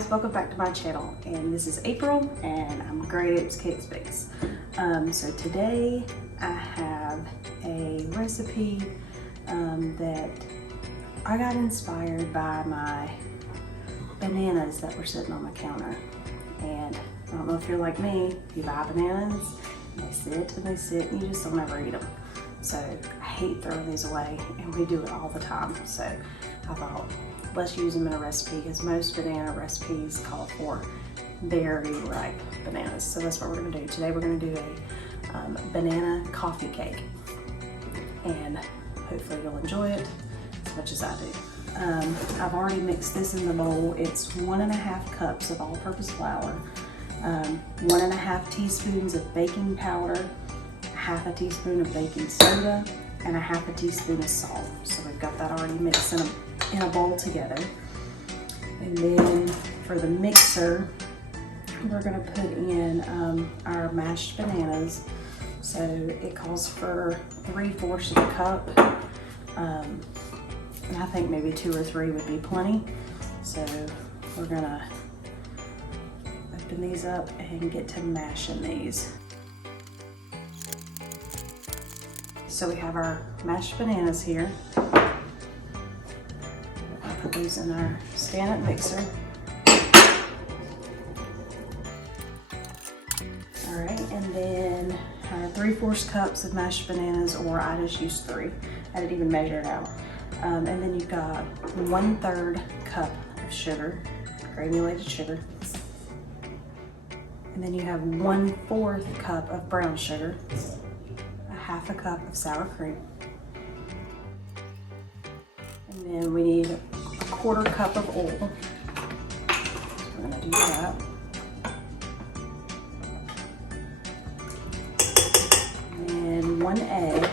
guys, welcome back to my channel, and this is April and I'm Great Apes Cakes Bakes. So today I have a recipe that I got inspired by my bananas that were sitting on the counter. And I don't know if you're like me, you buy bananas and they sit and you just don't ever eat them. So I hate throwing these away, and we do it all the time. So I thought, let's use them in a recipe, because most banana recipes call for very ripe bananas. So that's what we're gonna do. Today we're gonna do a banana coffee cake, and hopefully you'll enjoy it as much as I do. I've already mixed this in the bowl. It's 1.5 cups of all-purpose flour, 1.5 teaspoons of baking powder, 1/2 teaspoon of baking soda, and 1/2 teaspoon of salt. So we've got that already mixed in a bowl together. And then for the mixer, we're gonna put in our mashed bananas. So it calls for 3/4 of a cup. And I think maybe 2 or 3 would be plenty. So we're gonna open these up and get to mashing these. So we have our mashed bananas here. I'll put these in our stand-up mixer. All right, and then our 3/4 cups of mashed bananas, or I just used 3. I didn't even measure it out. And then you've got 1/3 cup of sugar, granulated sugar. And then you have 1/4 cup of brown sugar, 1/2 cup of sour cream. And then we need 1/4 cup of oil. So we're gonna do that. And 1 egg.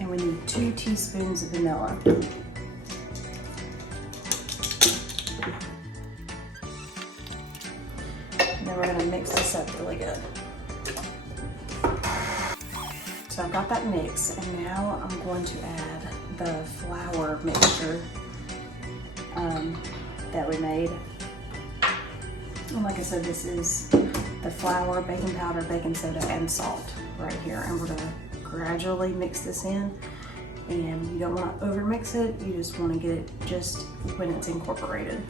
And we need 2 teaspoons of vanilla. And then we're gonna mix this up really good. So I've got that mix, and now I'm going to add the flour mixture that we made. And like I said, this is the flour, baking powder, baking soda, and salt right here. And we're gonna gradually mix this in. And you don't wanna over-mix it, you just wanna get it just when it's incorporated.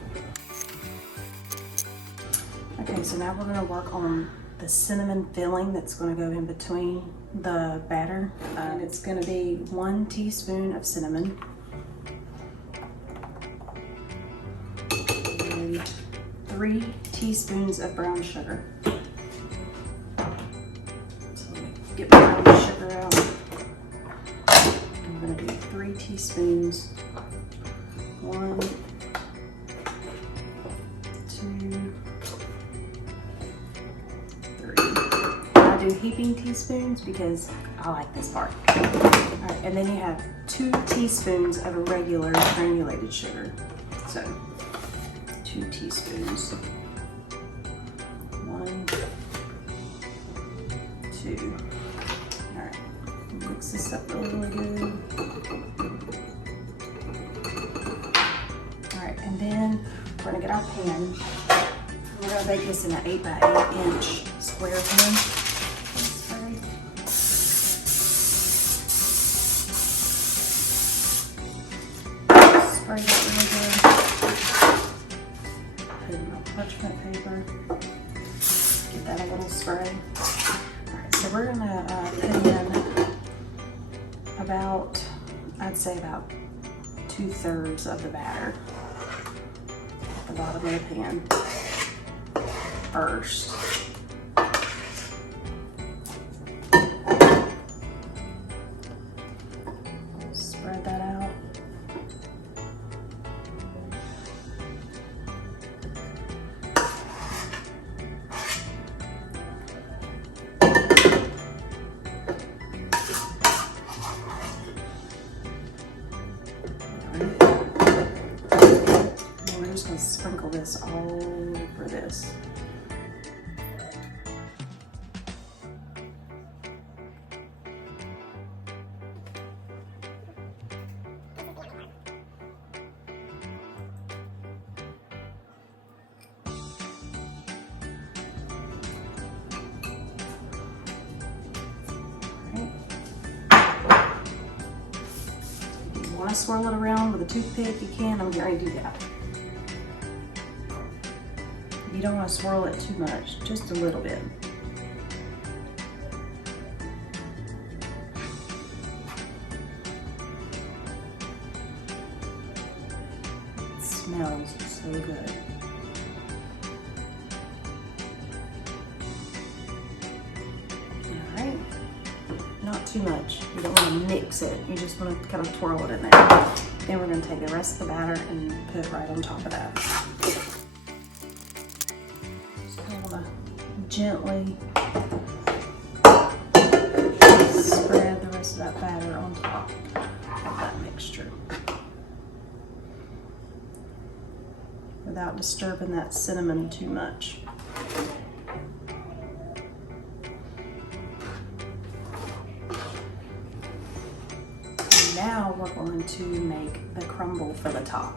Okay, so now we're gonna work on the cinnamon filling that's gonna go in between the batter. And it's gonna be 1 teaspoon of cinnamon, and 3 teaspoons of brown sugar. So let me get my brown sugar out. I'm gonna do 3 teaspoons. 1, 2, 3. I do heaping teaspoons because I like this part. All right, and then you have 2 teaspoons of regular granulated sugar. So 2 teaspoons. 1, 2. All right, mix this up really good. All right, and then we're gonna get our pan. We're gonna bake this in an 8 by 8 inch square pan. Spray that really good. Put in my parchment paper. Get that a little spray. Alright, so we're gonna put in about, I'd say about 2/3 of the batter at the bottom of the pan first. Spread that out. And we're just going to sprinkle this all over this. want to swirl it around with a toothpick, you can. I'm getting ready to do that. You don't want to swirl it too much, just a little bit. It smells so good. All right, not too much. You don't want to mix it. You just want to kind of twirl it in there. Then we're going to take the rest of the batter and put it right on top of that. Gently spread the rest of that batter on top of that mixture without disturbing that cinnamon too much. And now we're going to make the crumble for the top.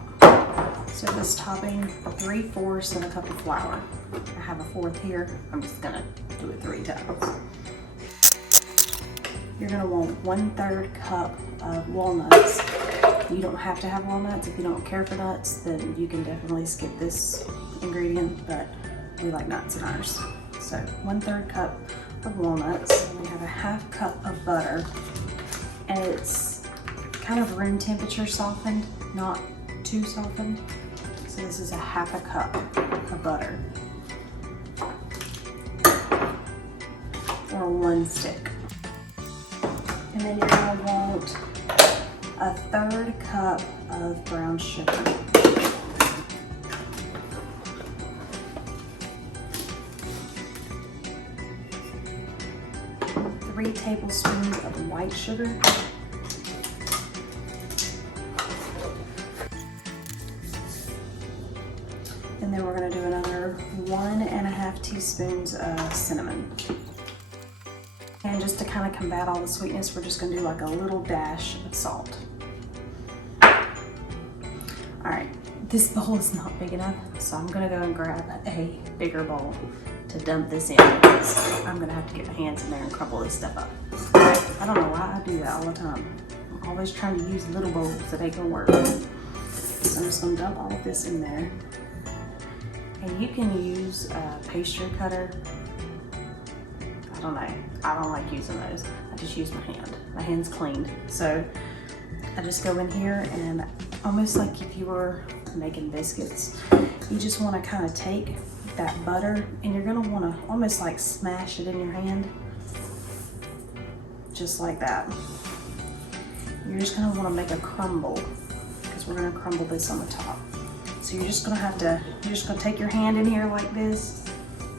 So this topping, 3/4 and a cup of flour. I have a 1/4 here. I'm just gonna do it 3 times. You're gonna want 1/3 cup of walnuts. You don't have to have walnuts. If you don't care for nuts, then you can definitely skip this ingredient, but we like nuts in ours. So 1/3 cup of walnuts. And we have a 1/2 cup of butter. And it's kind of room temperature softened, not too softened. So this is a 1/2 cup of butter. Or 1 stick. And then you're gonna want a 1/3 cup of brown sugar. 3 tablespoons of white sugar. And then we're gonna do another 1.5 teaspoons of cinnamon. And just to kind of combat all the sweetness, we're just gonna do like a little dash of salt. All right, this bowl is not big enough, so I'm gonna go and grab a bigger bowl to dump this in, because I'm gonna have to get my hands in there and crumble this stuff up. I don't know why I do that all the time. I'm always trying to use little bowls that ain't gonna work. So I'm just gonna dump all of this in there. And you can use a pastry cutter. I don't know, I don't like using those. I just use my hand. My hand's clean. So I just go in here and almost like if you were making biscuits, you just wanna kind of take that butter and you're gonna wanna almost like smash it in your hand. Just like that. You're just gonna wanna make a crumble because we're gonna crumble this on the top. So you're just gonna take your hand in here like this.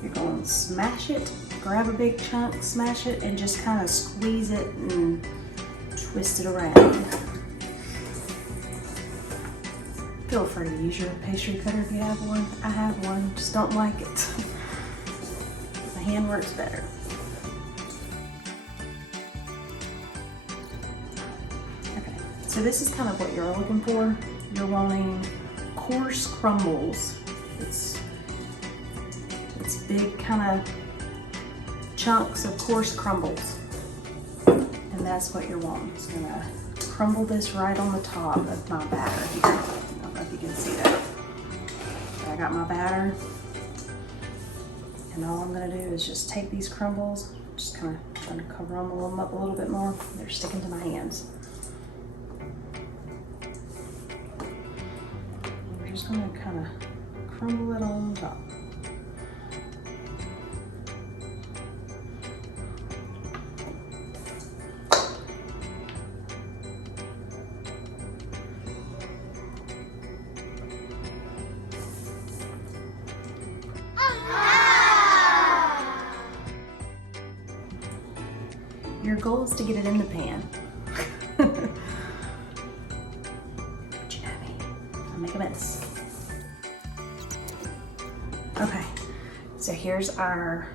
You're going to smash it, grab a big chunk, smash it, and just kind of squeeze it and twist it around. Feel free to use your pastry cutter if you have one. I have one, just don't like it. My hand works better. Okay, so this is kind of what you're looking for. You're wanting coarse crumbles. It's big kind of chunks of coarse crumbles. And that's what you're wanting. Just gonna crumble this right on the top of my batter here. I don't know if you can see that. But I got my batter. And all I'm gonna do is just take these crumbles, just kind of trying to crumble them up a little bit more. They're sticking to my hands. Just gonna kind of crumble it on top. Your goal is to get it in the pan. But you know me, I'll make a mess. Okay, so here's our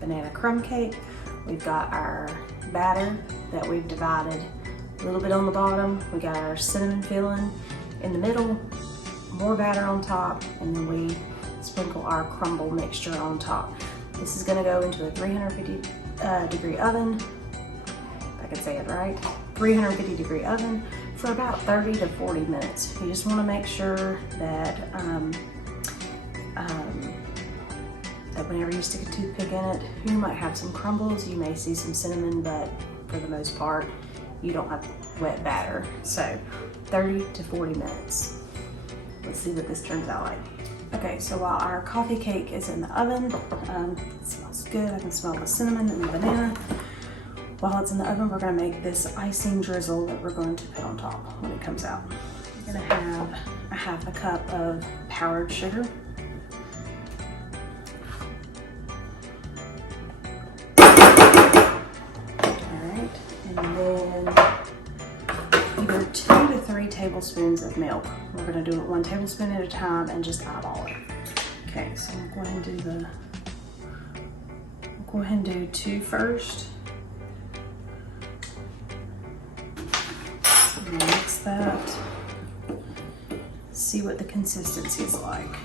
banana crumb cake. We've got our batter that we've divided a little bit on the bottom. We got our cinnamon filling in the middle, more batter on top, and then we sprinkle our crumble mixture on top. This is gonna go into a 350 degree oven, if I can say it right, 350-degree oven for about 30 to 40 minutes. You just want to make sure that that whenever you stick a toothpick in it, you might have some crumbles, you may see some cinnamon, but for the most part, you don't have wet batter. So 30 to 40 minutes. Let's see what this turns out like. Okay, so while our coffee cake is in the oven, it smells good. I can smell the cinnamon and the banana. While it's in the oven, we're gonna make this icing drizzle that we're going to put on top when it comes out. We're gonna have a half a cup of powdered sugar. Either 2 to 3 tablespoons of milk. We're going to do it 1 tablespoon at a time and just eyeball it. Okay, so we'll go ahead and do 2 first. And mix that. See what the consistency is like.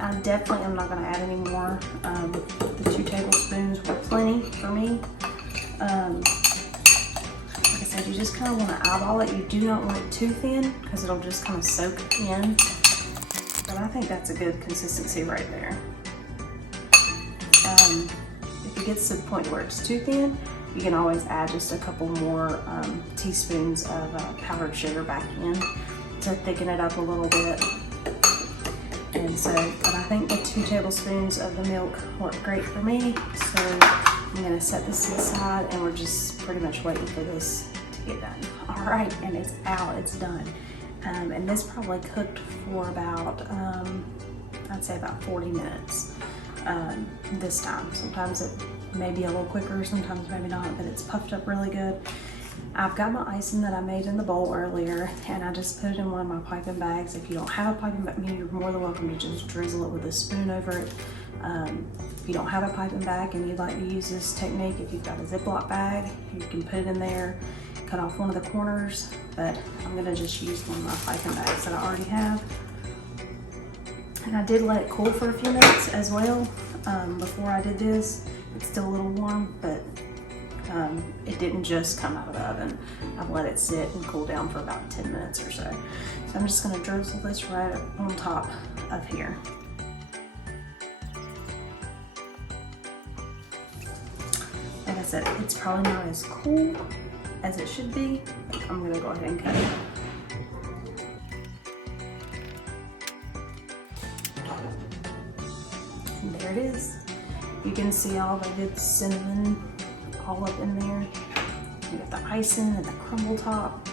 I definitely am not going to add any more. The 2 tablespoons were plenty for me. Like I said, you just kind of want to eyeball it. You do not want it too thin because it'll just kind of soak in. But I think that's a good consistency right there. If it gets to the point where it's too thin, you can always add just a couple more teaspoons of powdered sugar back in to thicken it up a little bit. And so, but I think the 2 tablespoons of the milk work great for me. So I'm gonna set this to the side and we're just pretty much waiting for this to get done. All right, and it's out, it's done. And this probably cooked for about, I'd say about 40 minutes this time. Sometimes it may be a little quicker, sometimes maybe not, but it's puffed up really good. I've got my icing that I made in the bowl earlier, and I just put it in one of my piping bags. If you don't have a piping bag, you're more than welcome to just drizzle it with a spoon over it. If you don't have a piping bag and you'd like to use this technique, if you've got a Ziploc bag, you can put it in there, cut off one of the corners, but I'm gonna just use one of my piping bags that I already have. And I did let it cool for a few minutes as well before I did this. It's still a little warm, but it didn't just come out of the oven. I've let it sit and cool down for about 10 minutes or so. So I'm just gonna drizzle this right on top of here. Like I said, it's probably not as cool as it should be. I'm gonna go ahead and cut it. And there it is. You can see all the good cinnamon all up in there. You got the icing and the crumble top.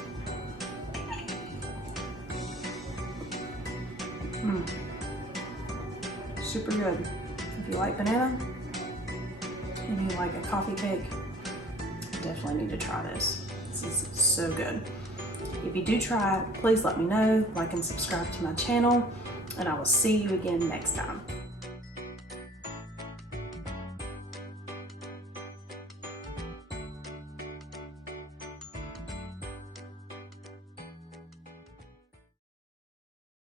Super good. If you like banana and you like a coffee cake, definitely need to try this. This is so good. If you do try it, please let me know, like and subscribe to my channel, and I will see you again next time.